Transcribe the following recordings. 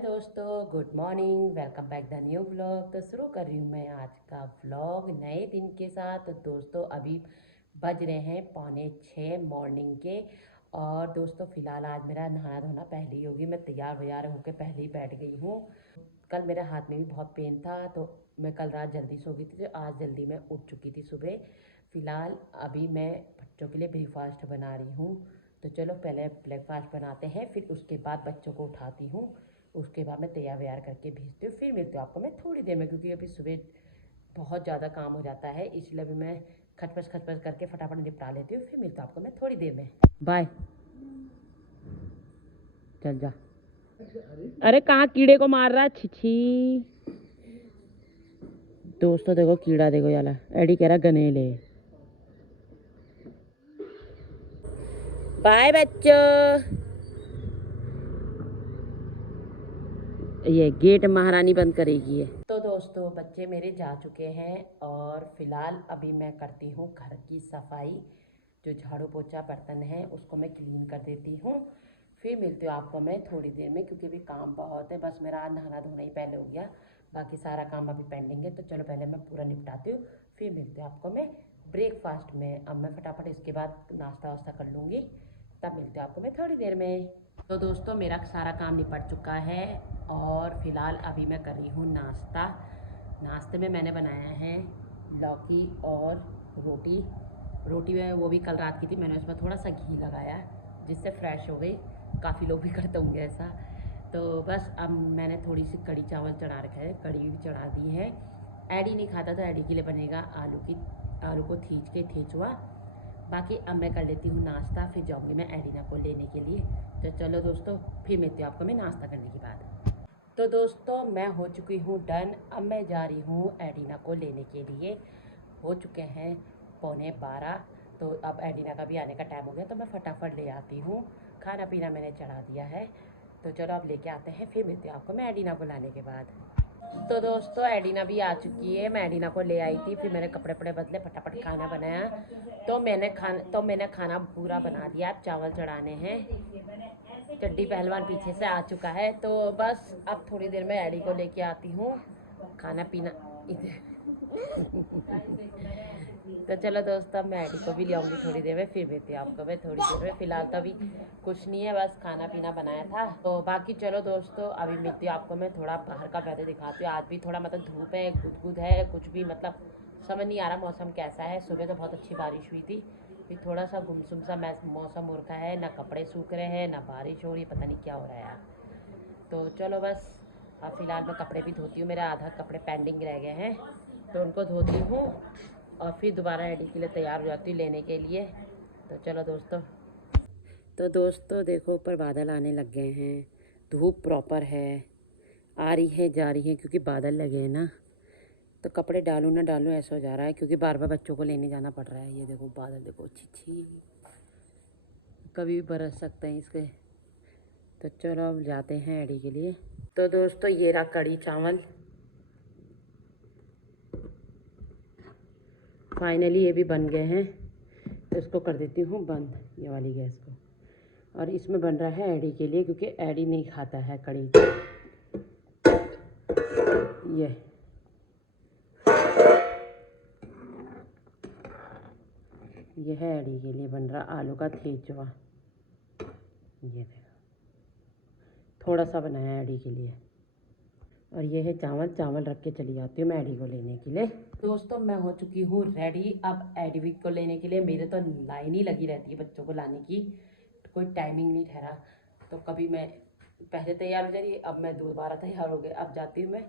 दोस्तों, good morning. Welcome back the new vlog. तो शुरू कर रही हूँ मैं आज का व्लॉग नए दिन के साथ। तो दोस्तों अभी बज रहे हैं 5:45 मॉर्निंग के। और दोस्तों फ़िलहाल आज मेरा नहाना धोना पहले ही होगी। मैं तैयार व्यार होकर पहले ही बैठ गई हूँ। कल मेरे हाथ में भी बहुत पेन था, तो मैं कल रात जल्दी सो गई थी, तो आज जल्दी मैं उठ चुकी थी सुबह। फ़िलहाल अभी मैं बच्चों के लिए ब्रेकफास्ट बना रही हूँ। तो चलो पहले ब्रेकफास्ट बनाते हैं, फिर उसके बाद बच्चों को उठाती हूँ। उसके बाद मैं तैयार व्यार करके भेजती हूँ। फिर मिलती हूँ आपको मैं थोड़ी देर में, क्योंकि अभी सुबह बहुत ज़्यादा काम हो जाता है, इसलिए भी मैं खटपच करके फटाफट निपटा लेती हूँ। फिर मिलती हूँ आपको मैं थोड़ी देर में। बाय। चल जा। अरे कहाँ कीड़े को मार रहा है, छिछी। दोस्तों देखो कीड़ा, देखो याला एडी कह रहा गनेले। बाय बच्चों। ये गेट महारानी बंद करेगी ये। तो दोस्तों बच्चे मेरे जा चुके हैं और फिलहाल अभी मैं करती हूँ घर की सफाई। जो झाड़ू पोछा बर्तन है उसको मैं क्लीन कर देती हूँ। फिर मिलती हूँ आपको मैं थोड़ी देर में, क्योंकि अभी काम बहुत है। बस मेरा आज नहाना धोना ही पहले हो गया, बाकी सारा काम अभी पेंडिंग है। तो चलो पहले मैं पूरा निपटाती हूँ, फिर मिलती हूँ आपको मैं ब्रेकफास्ट में। अब मैं फटाफट इसके बाद नाश्ता वास्ता कर लूँगी, तब मिलते हैं आपको मैं थोड़ी देर में। तो दोस्तों मेरा सारा काम निपट चुका है और फिलहाल अभी मैं कर रही हूँ नाश्ता। नाश्ते में मैंने बनाया है लौकी और रोटी। रोटी में वो भी कल रात की थी, मैंने उसमें थोड़ा सा घी लगाया जिससे फ्रेश हो गई। काफ़ी लोग भी करते होंगे ऐसा। तो बस अब मैंने थोड़ी सी कड़ी चावल चढ़ा रखा है, कड़ी भी चढ़ा दी है। एडी नहीं खाता तो एडी के लिए बनेगा आलू को खींच के ठेचुआ। बाकी अब मैं कर लेती हूँ नाश्ता, फिर जाऊँगी मैं एडिना को लेने के लिए। तो चलो दोस्तों फिर मिलती हूँ आपको मैं नाश्ता करने के बाद। तो दोस्तों मैं हो चुकी हूँ डन। अब मैं जा रही हूँ एडिना को लेने के लिए। हो चुके हैं 11:15। तो अब एडिना का भी आने का टाइम हो गया, तो मैं फटाफट ले आती हूँ। खाना पीना मैंने चढ़ा दिया है, तो चलो अब लेके आते हैं। फिर मिलते हैं आपको मैं एडिना को लाने के बाद। तो दोस्तों एडिना भी आ चुकी है। मैं एडिना को ले आई थी, फिर मैंने कपड़े वपड़े बदले, फटाफट खाना बनाया। तो मैंने खाना पूरा बना दिया। अब चावल चढ़ाने हैं। चड्डी पहलवान पीछे से आ चुका है, तो बस अब थोड़ी देर में एडी को लेके आती हूँ। खाना पीना तो चलो दोस्तों मैं एडी को भी ले आऊँगी थोड़ी देर में, फिर मिलती हूँ आपको मैं थोड़ी देर में। फिलहाल तो अभी कुछ नहीं है, बस खाना पीना बनाया था। तो बाकी चलो दोस्तों अभी मिलती हूँ आपको मैं। थोड़ा बाहर का वेदर दिखाती हूँ। आज भी थोड़ा मतलब धूप है, गुदगुद है, कुछ भी मतलब समझ नहीं आ रहा मौसम कैसा है। सुबह तो बहुत अच्छी बारिश हुई थी, फिर थोड़ा सा गुमसुम सा मौसम हो रखा है। ना कपड़े सूख रहे हैं ना बारिश हो रही, पता नहीं क्या हो रहा है यार। तो चलो बस अब फ़िलहाल मैं कपड़े भी धोती हूँ। मेरे आधा कपड़े पेंडिंग रह गए हैं, तो उनको धोती हूँ और फिर दोबारा एडी के लिए तैयार हो जाती हूँ लेने के लिए। तो चलो दोस्तों। तो दोस्तों देखो ऊपर बादल आने लग गए हैं, धूप प्रॉपर है, आ रही है जा रही है, क्योंकि बादल लगे हैं ना। तो कपड़े डालूँ ना डालूँ ऐसा हो जा रहा है, क्योंकि बार बार बच्चों को लेने जाना पड़ रहा है। ये देखो बादल देखो, छी कभी भी बरस सकते हैं इसके। तो चलो अब जाते हैं एडी के लिए। तो दोस्तों ये रहा कड़ी चावल। फाइनली ये भी बन गए हैं, तो इसको कर देती हूँ बंद, ये वाली गैस को। और इसमें बन रहा है एडी के लिए, क्योंकि एडी नहीं खाता है कड़ी। ये है एडी के लिए बन रहा आलू का ठेचुआ। ये देखो थोड़ा सा बनाया है एडी के लिए। और ये है चावल रख के चली जाती हूँ मैं एडी को लेने के लिए। दोस्तों मैं हो चुकी हूँ रेडी अब एडी को लेने के लिए। मेरे तो लाइन ही लगी रहती है बच्चों को लाने की, कोई टाइमिंग नहीं ठहरा। तो कभी मैं पहले तैयार हो जाती, अब मैं दोबारा तैयार हो गई। अब जाती हूँ मैं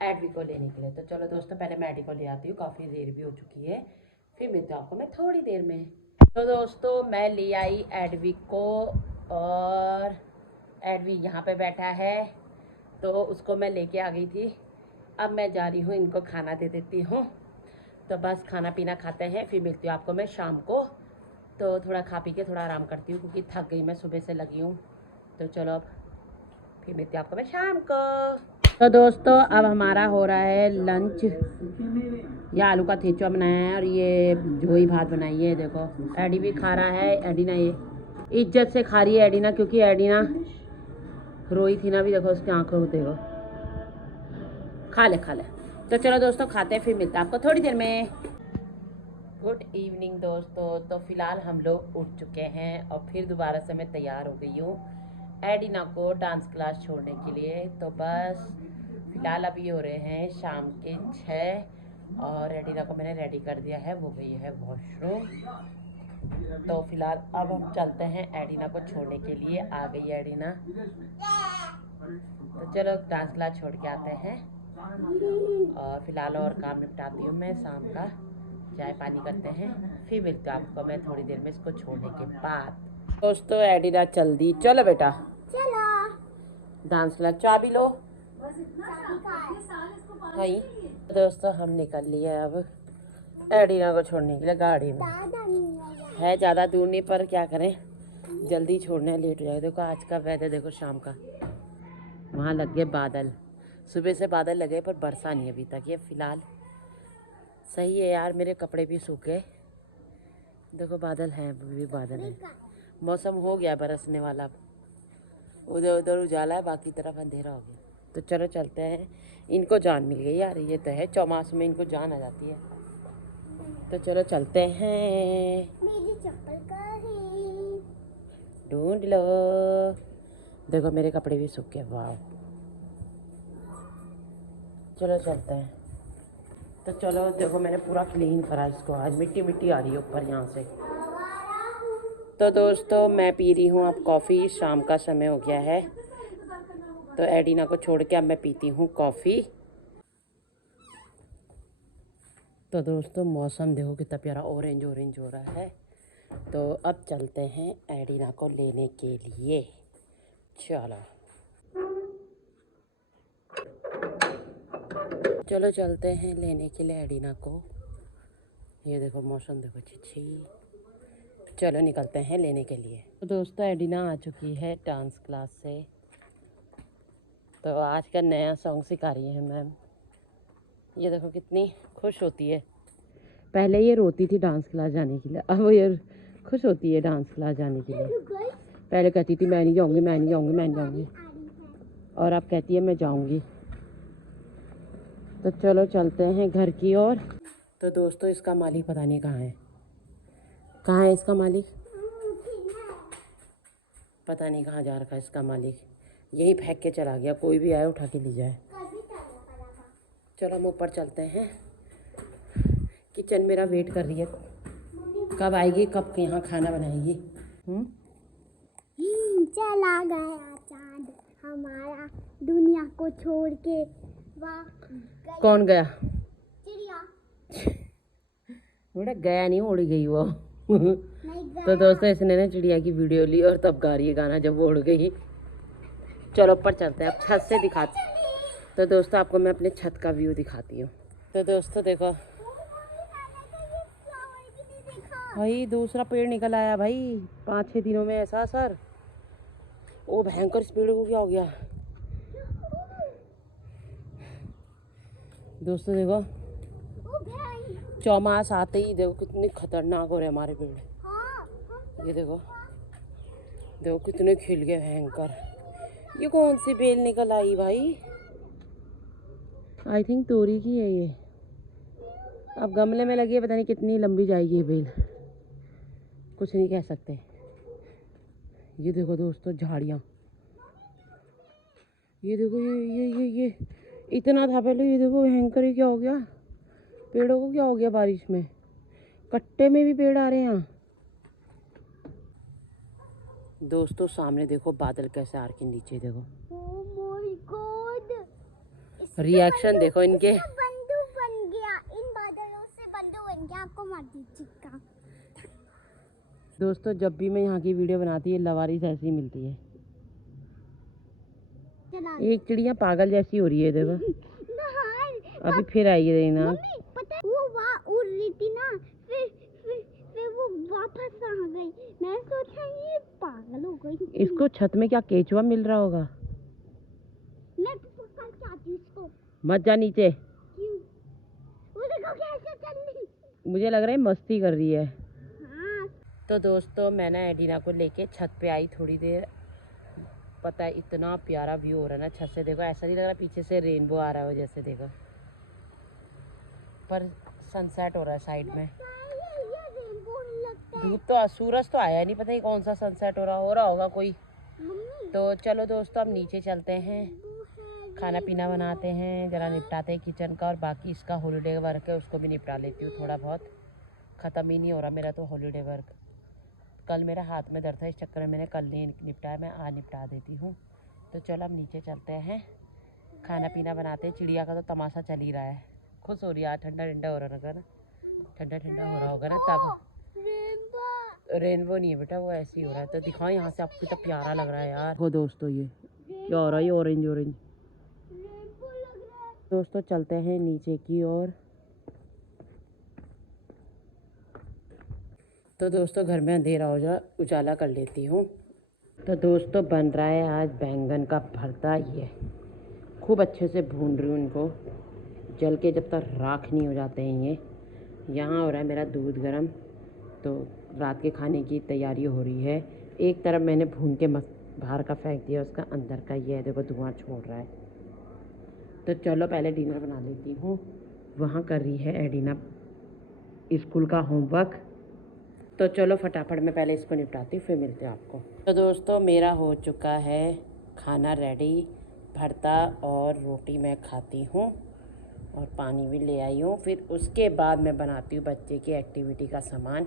एडी को लेने के लिए। तो चलो दोस्तों पहले मैं एडी को ले आती हूँ, काफ़ी देर भी हो चुकी है। फिर मिलते हैं आपको मैं थोड़ी देर में। तो दोस्तों मैं ले आई एडवी को, और एडवी यहाँ पे बैठा है, तो उसको मैं लेके आ गई थी। अब मैं जा रही हूँ इनको खाना दे देती हूँ। तो बस खाना पीना खाते हैं, फिर मिलती हूँ आपको मैं शाम को। तो थोड़ा खा पी के थोड़ा आराम करती हूँ, क्योंकि थक गई मैं सुबह से लगी हूँ। तो चलो अब फिर मिलती हूँ आपको मैं शाम को। तो दोस्तों अब हमारा हो रहा है लंच। ये आलू का ठेचुआ बनाया है और ये झोई भात बनाई है। देखो एडी भी खा रहा है। एडिना ये इज्जत से खा रही है एडिना, क्योंकि एडिना रोई थी ना भी, देखो उसकी आंखों में देखो। खा ले खा ले। तो चलो दोस्तों खाते हैं, फिर मिलता है आपको थोड़ी देर में। गुड इवनिंग दोस्तों। तो फिलहाल हम लोग उठ चुके हैं और फिर दोबारा से मैं तैयार हो गई हूँ एडिना को डांस क्लास छोड़ने के लिए। तो बस फिलहाल अभी हो रहे हैं शाम के 6 और एडिना को मैंने रेडी कर दिया है, वो गई है वॉशरूम। तो फिलहाल अब हम चलते हैं एडिना को छोड़ने के लिए। आ गई है एडिना, तो चलो डांस क्लास छोड़ के आते हैं। और फिलहाल और काम निपटाती हूँ मैं शाम का, चाय पानी करते हैं, फिर मिलती हूँ आपको मैं थोड़ी देर में इसको छोड़ने के बाद। दोस्तों एडिना चल दी, चलो बेटा चलो डांस क्लास। चाबी लो भाई। दोस्तों हम निकल लिए अब एडिना को छोड़ने के लिए गाड़ी में। है ज़्यादा दूर नहीं, पर क्या करें जल्दी छोड़ने, लेट हो जाए। देखो आज का वेदर देखो, शाम का वहाँ लग गए बादल, सुबह से बादल लगे पर बरसा नहीं अभी तक। ये फिलहाल सही है यार, मेरे कपड़े भी सूख गए। देखो बादल हैं, भी बादल हैं, मौसम हो गया बरसने वाला। अब उधर उधर उजाला है, बाकी तरफ अंधेरा हो गया। तो चलो चलते हैं। इनको जान मिल गई यार, ये तो है चौमास में इनको जान आ जाती है। तो चलो चलते हैं। मेरी चप्पल कहीं ढूंढ लो। देखो मेरे कपड़े भी सूख गए, वाह। चलो चलते हैं। तो चलो देखो मैंने पूरा क्लीन करा इसको, आज मिट्टी मिट्टी आ रही है ऊपर यहाँ से। तो दोस्तों मैं पी रही हूँ अब कॉफ़ी, शाम का समय हो गया है। तो एडिना को छोड़ के अब मैं पीती हूँ कॉफ़ी। तो दोस्तों मौसम देखो कितना प्यारा ऑरेंज ऑरेंज हो रहा है। तो अब चलते हैं एडिना को लेने के लिए, चलो चलो चलते हैं लेने के लिए एडिना को। ये देखो मौसम देखो छिछी। चलो निकलते हैं लेने के लिए। तो दोस्तों एडिना आ चुकी है डांस क्लास से। तो आज का नया सॉन्ग सिखा रही है मैम। ये देखो कितनी खुश होती है। पहले ये रोती थी डांस क्लास जाने के लिए, अब ये खुश होती है डांस क्लास जाने के लिए। पहले कहती थी मैं नहीं जाऊँगी, मैं नहीं जाऊँगी, मैं नहीं जाऊँगी, और अब कहती है मैं जाऊँगी। तो चलो चलते हैं घर की ओर। तो दोस्तों इसका मालिक पता नहीं कहाँ है, कहाँ है इसका मालिक, पता नहीं कहाँ जा रखा है इसका मालिक। यही फेंक के चला गया, कोई भी आए उठा के ले जाए। चलो हम ऊपर चलते हैं। किचन मेरा वेट कर रही है, कब आएगी, कब यहाँ खाना बनाएगी। चला गया चांद हमारा दुनिया को छोड़ के, वाह। कौन गया? चिड़िया। बेटा गया नहीं, उड़ गई वो। नहीं गया। तो दोस्तों इसने ना चिड़िया की वीडियो ली और तब गा रही है गाना जब वो उड़ गई। चलो ऊपर चलते हैं, अब छत से दिखाती। तो दोस्तों आपको मैं अपने छत का व्यू दिखाती हूँ। तो दोस्तों देखो भाई दूसरा पेड़ निकल आया भाई 5-6 दिनों में, ऐसा सर। ओ भयंकर, इस पेड़ को क्या हो गया दोस्तों। देखो चौमास आते ही देखो कितने खतरनाक हो रहे हमारे पेड़। ये देखो देखो कितने खिल गए भयंकर। ये कौन सी बेल निकल आई भाई? आई थिंक तोरी की है ये। अब गमले में लगी है, पता नहीं कितनी लंबी जाएगी ये बेल, कुछ नहीं कह सकते। ये देखो दोस्तों झाड़ियाँ, ये देखो ये इतना था पहले, ये देखो भयंकर ही क्या हो गया, पेड़ों को क्या हो गया बारिश में, कट्टे में भी पेड़ आ रहे हैं यहाँ। दोस्तों सामने देखो बादल कैसे आ रखे नीचे, देखो रिएक्शन देखो इनके। बंदूक बन गया, इन बादलों से बंदूक बन गया, आपको मार दीजिएगा। दोस्तों जब भी मैं यहाँ की वीडियो बनाती है लवारिस ऐसी मिलती है। एक चिड़िया पागल जैसी हो रही है देखो। अभी फिर आई है ना, पता वो वहाँ उड़ रही थी ना, फिर वो वापस आ गई। मैं सोचा ये पागल हो गई। इसको छत में क्या केचुआ मिल रहा होगा। मैं पकड़ के आती हूँ इसको। मत जा नीचे। क्यों? वो देखो कैसे चल रही। मुझे लग रहा है मस्ती कर रही है। हाँ। तो दोस्तों मैं ना एडिना को लेके छत पे आई थोड़ी देर पता है इतना प्यारा व्यू हो रहा है ना छत से। देखो ऐसा नहीं लग रहा पीछे से रेनबो आ रहा है जैसे, देखो पर सनसेट हो रहा है साइड में। ये रेनबो लगता है धूप तो, सूरज तो आया नहीं, पता नहीं कौन सा सनसेट हो रहा होगा कोई। मम्मी। तो चलो दोस्तों अब नीचे चलते हैं, वो है खाना पीना बनाते हैं, ज़रा निपटाते हैं किचन का, और बाकी इसका हॉलीडे वर्क है उसको भी निपटा लेती हूँ थोड़ा बहुत। ख़त्म ही नहीं हो रहा मेरा तो हॉलीडे वर्क। कल मेरा हाथ में दर्द था, इस चक्कर में मैंने कल नहीं निपटाया, मैं आज निपटा देती हूँ। तो चलो अब नीचे चलते हैं, खाना पीना बनाते हैं। चिड़िया का तो तमाशा चल ही रहा है, खुश हो रही है, ठंडा ठंडा हो रहा होगा ना, ठंडा ठंडा हो रहा होगा ना तब। रेनबो। रेनबो नहीं है बेटा, वो ऐसे ही हो रहा है। तो दिखाओ यहाँ से, आपको कितना प्यारा लग रहा है यार। वो दोस्तों ये क्या हो रहा है, ये ऑरेंज ऑरेंज। रेनबो लग रहा है। दोस्तों चलते हैं नीचे की ओर। तो दोस्तों घर में अंधेरा हो जा, उजाला कर लेती हूँ। तो दोस्तों बन रहा है आज बैंगन का भरता। ये खूब अच्छे से भून रही हूँ उनको, जल के जब तक राख नहीं हो जाते हैं ये। यहाँ हो रहा है मेरा दूध गर्म, तो रात के खाने की तैयारी हो रही है। एक तरफ मैंने भून के बाहर का फेंक दिया, उसका अंदर का ये है देखो धुआं छोड़ रहा है। तो चलो पहले डिनर बना लेती हूँ। वहाँ कर रही है एडिना स्कूल का होमवर्क, तो चलो फटाफट मैं पहले इसको निपटाती हूँ, फिर मिलते हैं आपको। तो दोस्तों मेरा हो चुका है खाना रेडी, भरता और रोटी मैं खाती हूँ और पानी भी ले आई हूँ। फिर उसके बाद मैं बनाती हूँ बच्चे की एक्टिविटी का सामान।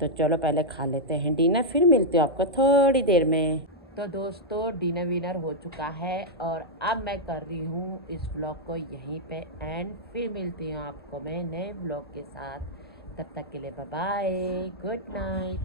तो चलो पहले खा लेते हैं डिनर, फिर मिलते हैं आपको थोड़ी देर में। तो दोस्तों डिनर विनर हो चुका है और अब मैं कर रही हूँ इस व्लॉग को यहीं पे एंड, फिर मिलती हूँ आपको मैं नए व्लॉग के साथ। तब तक के लिए बाय बाय, गुड नाइट।